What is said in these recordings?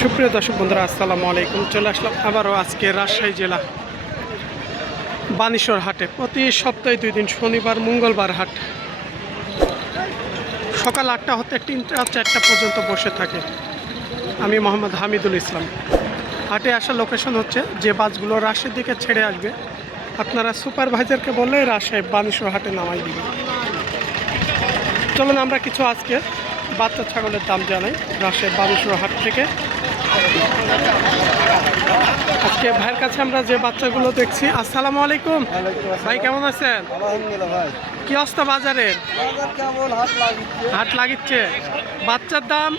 সুপ্রিয় দর্শক বন্ধুরা, আসসালামু আলাইকুম। চলে আসলাম আবারও আজকে রাজশাহী জেলা বানেশ্বর হাটে। প্রতি সপ্তাহে 2 দিন, শনিবার মঙ্গলবার হাট সকাল 8টা হতে 3টা 4টা পর্যন্ত বসে থাকে। আমি মোহাম্মদ হামিদুল ইসলাম। হাটে আসার লোকেশন হচ্ছে যে বাসগুলো রাজশাহীর দিকে ছেড়ে আসবে, আপনারা সুপারভাইজারকে বললে রাজশাহী বানেশ্বর হাটে নামাই দিবে। চলুন আমরা কিছু আজকে বাচ্চা ছাগলের দাম জানাই রাজশাহী বানেশ্বর হাট থেকে। আজকে ভাইয়ের কাছে আমরা যে বাচ্চাগুলো দেখছি। আসসালামু আলাইকুম ভাই, কেমন আছেন? আলহামদুলিল্লাহ ভাই। কি অবস্থা বাজারের? বাজার কেমন? হাট লাগিচ্ছে। বাচ্চার দাম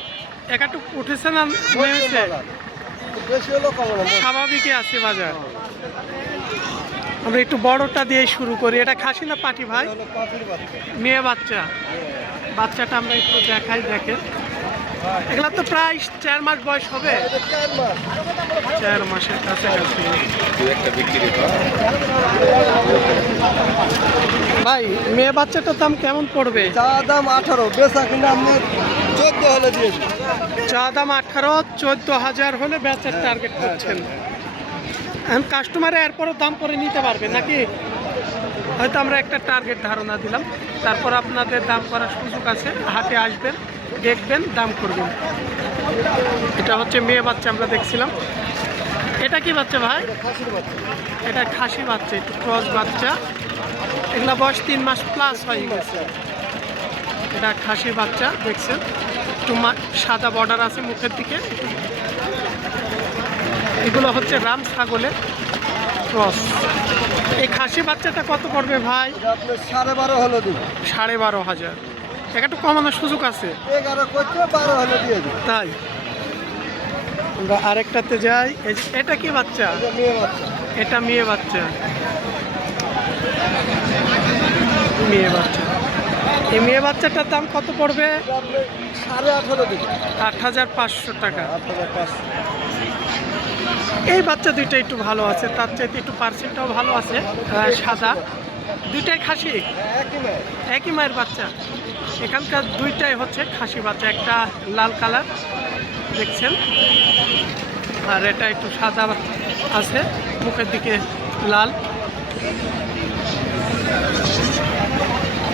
একটু উঠেছে না নেমেছে? বেশি হলো কম হলো? স্বাভাবিকই আছে বাজার। আমরা একটু বড়টা দিয়ে শুরু করি। এটা খাসি না পাটি ভাই? মেয়ে বাচ্চা। বাচ্চাটা আমরা একটু দেখাই, দেখেন। এগুলা তো প্রায় 4 মাস বয়স হবে। 4 মাসের কাছাকাছি। ভাই মেয়ে বাচ্চাটার দাম কেমন পড়বে? চা দাম 18, বেচা কিনা আপনি 14 হলে দিয়েছি। চা দাম 18, 14,000 হলে বেচার টার্গেট করছেন। এখন কাস্টমারে এরপরও দাম করে নিতে পারবে নাকি? হয়তো আমরা একটা টার্গেট ধারণা দিলাম, তারপর আপনাদের দাম করার সুযোগ আছে। হাটে আসবেন, দেখবেন, দাম করবেন। এটা হচ্ছে মেয়ে বাচ্চা আমরা দেখছিলাম। এটা কি বাচ্চা ভাই? এটা খাসি বাচ্চা, একটু ক্রস বাচ্চা। এগুলা বয়স 3 মাস প্লাস হয়ে গেছে। এটা খাসি বাচ্চা দেখছেন, একটু সাদা বর্ডার আছে মুখের দিকে। এগুলো হচ্ছে রাম ছাগলের ক্রস। এই খাসি বাচ্চাটা কত পড়বে ভাই? 12.5 হলো দিন। 12,500। একটু কমানোর সুযোগ আছে? 11 করতে 12 হলে দিয়ে দিন। তাই আমরা আরেকটাতে যাই। এটা কি বাচ্চা? মেয়ে বাচ্চা। এটা মেয়ে বাচ্চা। মেয়ে বাচ্চা। এই মেয়ে বাচ্চাটার দাম কত পড়বে? 8.5 হলো দিন। 8,500 টাকা। 8,500। এই বাচ্চা দুইটা একটু ভালো আছে, তার চাইতে একটু পার্সেন্টটাও ভালো আছে। সাদা, দুইটাই খাসি, একই মায়ের বাচ্চা। এখানকার দুইটাই হচ্ছে খাসি বাচ্চা। একটা লাল কালার দেখছেন, আর এটা একটু সাদা আছে, মুখের দিকে লাল।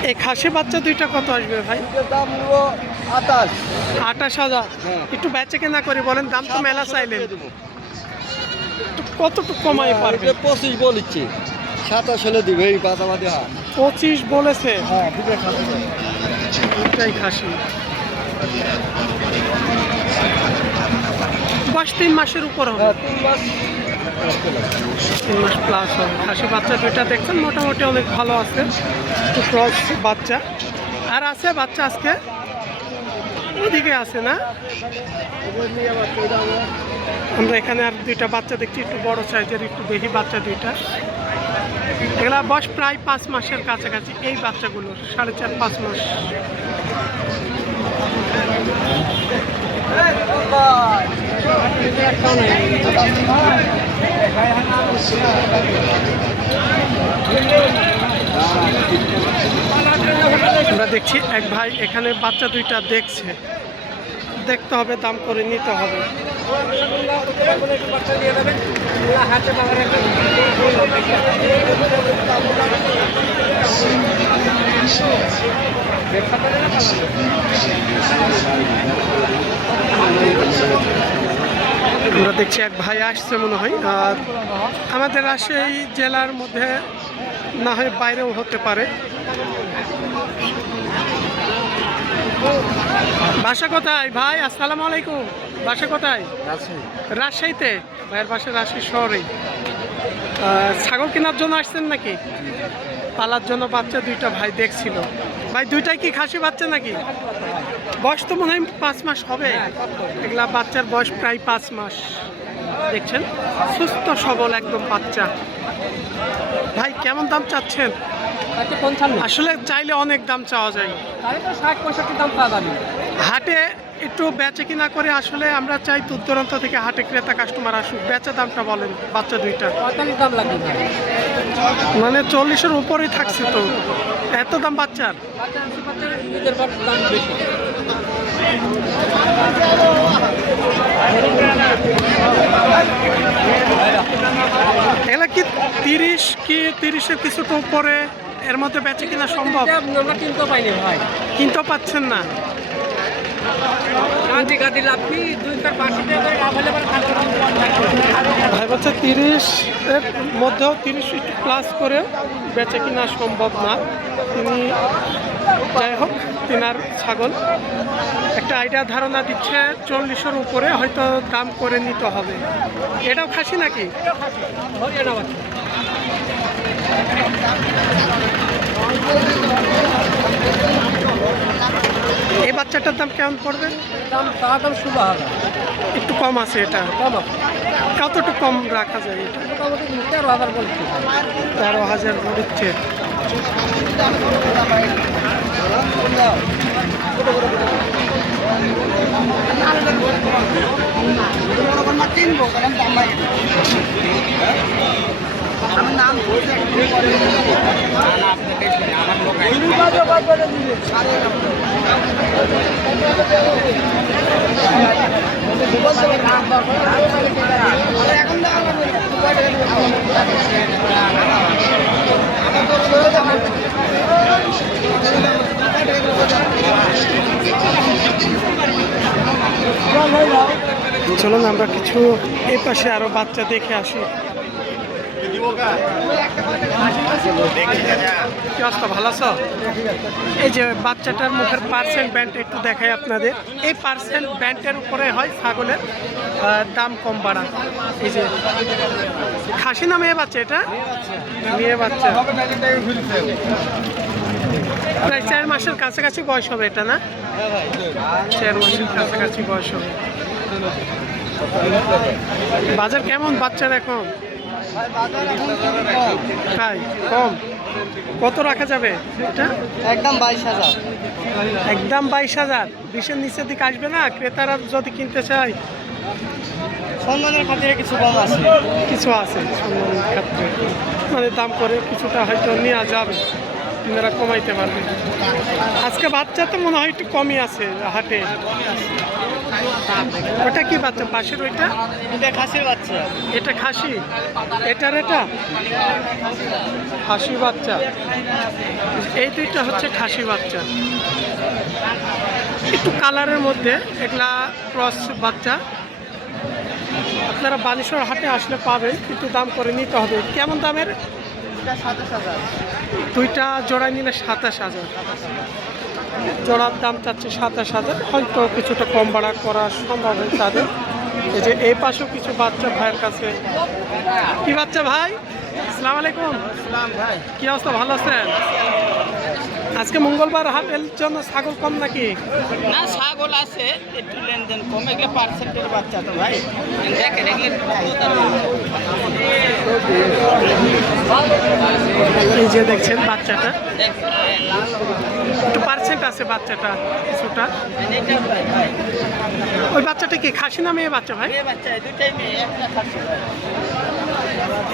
এই খাসি বাচ্চা দুইটা কত আসবে ভাই? দাম নিব 28। 28,000। একটু বেচে কেনা করি বলেন, দাম তো মেলা চাইলেন, কতটুকু কমাই পারবে? 25 বলছি, 27 হলে দিবে। এই বাদামাদি হাট 25 বলেছে। হ্যাঁ, দুটো খাসি। দুটাই খাসি। বয়স 3 মাসের উপর হবে। 3 মাস। 3 মাস প্লাস হবে। খাসি বাচ্চা দুইটা দেখছেন, মোটামুটি অনেক ভালো আছে। একটু ক্রস বাচ্চা আর আছে বাচ্চা আজকে ওদিকে আছে না? আমরা এখানে আর দুইটা বাচ্চা দেখছি, একটু বড় সাইজের, একটু দেখি বাচ্চা দুইটা। এগুলা বয়স প্রায় 5 মাসের কাছাকাছি। এই বাচ্চাগুলো 4.5-5 মাস। আমরা দেখছি এক ভাই এখানে বাচ্চা দুইটা দেখছে, দেখতে হবে, দাম করে নিতে হবে। আমরা দেখছি এক ভাই আসছে মনে হয়, আর আমাদের রাজশাহী জেলার মধ্যে না হয় বাইরেও হতে পারে। বাসা কোথায় ভাই? আসসালামু আলাইকুম। বাসা কোথায়? রাজশাহীতে। ভাইয়ের বাসা রাজশাহী শহরেই। ছাগল কেনার জন্য আসছেন নাকি? পালার জন্য বাচ্চা দুইটা ভাই দেখছিল। ভাই দুইটাই কি খাসি বাচ্চা নাকি? বয়স তো মনে হয় 5 মাস হবে। এগুলা বাচ্চার বয়স প্রায় 5 মাস। দেখছেন, সুস্থ সবল একদম বাচ্চা। ভাই কেমন দাম চাচ্ছেন? 55 আসলে চাইলে অনেক দাম চাওয়া যায়। তাহলে তো 60-65 দাম পাওয়া যাবে। হাটে একটু বেচে কিনা করে আসলে আমরা চাই দূর দূরান্ত থেকে হাটে ক্রেতা কাস্টমার আসুক। বেচা দামটা বলেন বাচ্চা দুইটা। 45 দাম লাগবে ভাই। মানে 40-এর উপরেই থাকছে তো, এত দাম বাচ্চার? বাচ্চার নিজের দাম বেশি। এগুলা কি 30 কি 30-এর কিছুটা উপরে এর মধ্যে বেচে কিনা সম্ভব? আমরা কিনতে পাইনি ভাই। কিনতে পাচ্ছেন না? কাঁদি কাঁদি আপনি 250 টাকা করে অ্যাভেলেবল থাকবে। ভাই বলছে 30-এর মধ্যেও 30 একটু প্লাস করে বেচে কিনা সম্ভব না। তিনি যাই হোক তিনার ছাগল একটা আইডিয়া ধারণা দিচ্ছে 40-এর উপরে হয়তো দাম করে নিতে হবে। এটাও খাসি নাকি? হরিয়ানা বাচ্চা। এই বাচ্চাটার দাম কেমন পড়বে? দাম তার দাম 16,000 একটু কম আছে এটা। কম আছে। কতটুকু কম রাখা যায় এটা? মোটামুটি 13,000 বলছি। 13,000 দিচ্ছে। আমি নাম চলুন আমরা কিছু এই পাশে আরো বাচ্চা দেখে আসি। কি অবস্থা, ভালো আছো? এই যে বাচ্চাটার মুখের পার্সেন্ট ব্যান্ড একটু দেখাই আপনাদের। এই পার্সেন্ট ব্যান্ডের উপরে হয় ছাগলের দাম কম বাড়া। এই যে খাসি না মেয়ে বাচ্চা? এটা মেয়ে বাচ্চা। প্রায় 4 মাসের কাছাকাছি বয়স হবে এটা, না? 4 মাসের কাছাকাছি বয়স হবে। বাজার কেমন বাচ্চার এখন? তাই কম? কত রাখা যাবে এটা? একদম 22,000। একদম 22,000। 20-এর নিচের দিকে আসবে না? ক্রেতারা যদি কিনতে চায় সম্মানের খাতিরে কিছু কম আছে। কিছু আছে সম্মানের ক্ষেত্রে, মানে দাম করে কিছুটা হয়তো নেওয়া যাবে, আপনারা কমাইতে পারবেন। আজকে বাচ্চা তো মনে হয় একটু কমই আছে হাটে। ওটা কি বাচ্চা পাশের? ওইটা এটা খাসির বাচ্চা। এটা খাসি? এটার এটা খাসি বাচ্চা। এই দুইটা হচ্ছে খাসি বাচ্চা, একটু কালারের মধ্যে। এগুলা ক্রস বাচ্চা। আপনারা বানেশ্বর হাটে আসলে পাবেন, কিন্তু দাম করে নিতে হবে। কেমন দামের? এটা 27,000। দুইটা জোড়ায় নিলে 27,000। জোড়ার দাম চাচ্ছে 27,000। হয়তো কিছুটা কম বাড়া করা সম্ভব হয় তাদের। এই যে এই পাশেও কিছু বাচ্চা ভাইয়ের কাছে। কি বাচ্চা ভাই? আসসালামু আলাইকুম। সালাম ভাই। কি অবস্থা, ভালো আছেন? আজকে মঙ্গলবার হাটের জন্য ছাগল কম নাকি? না, ছাগল আছে, একটু লেনদেন কম। এগুলো পার্সেন্টের বাচ্চা তো ভাই। দেখেন এই যে দেখছেন বাচ্চাটা একটু পার্সেন্ট আছে বাচ্চাটা কিছুটা। ওই বাচ্চাটা কি খাসি না মেয়ে বাচ্চা ভাই? বাচ্চা দুটাই মেয়ে, একটা খাসি।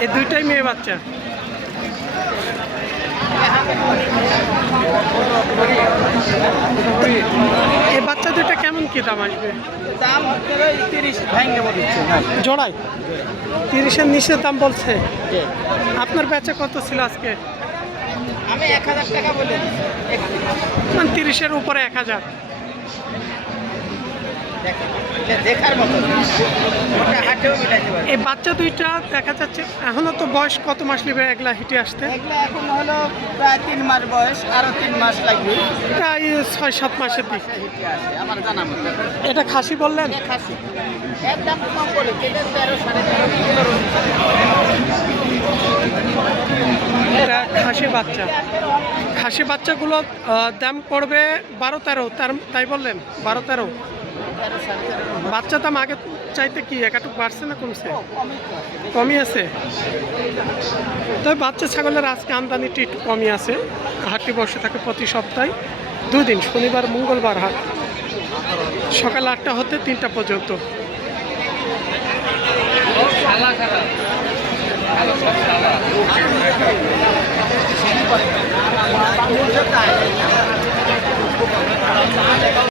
এই দুইটাই মেয়ে বাচ্চা। এই বাচ্চা দুইটা কেমন কি দাম আসবে? দাম হচ্ছে 30 ভেঙে বলছে জোড়ায় 30-এর নিচের দাম বলছে। আপনার বেচা কত ছিল আজকে? আমি 1,000 টাকা বলে দিচ্ছি। মানে 30-এর উপরে 1,000। দেখার মতো ওটা হাটেও মিলাইতে পারবে। এই বাচ্চা দুইটা দেখা যাচ্ছে এখনো তো বয়স কত মাস নেবে এগুলা হিটে আসতে? এগুলো এখন হলো প্রায় 3 মাস বয়স, আরো 3 মাস লাগবে। প্রায় 6-7 মাসের দিক। আমার জানা মতো এটা খাসি বললেন? খাসি এর দাম কম বলে, এটা 13, 13.5, 15। এটা খাসি বাচ্চা। খাসি বাচ্চাগুলো দাম পড়বে 12-13, তাই বললেন? 12-13। 13.5 বাচ্চা দাম আগে চাইতে কি একাটুক বাড়ছে না কমছে? কমই কমই আছে। তবে বাচ্চা ছাগলের আজকে আমদানিটি একটু কমই আছে। হাটটি বসে থাকে প্রতি সপ্তাহে 2 দিন, শনিবার মঙ্গলবার হাট, সকাল 8টা হতে 3টা পর্যন্ত।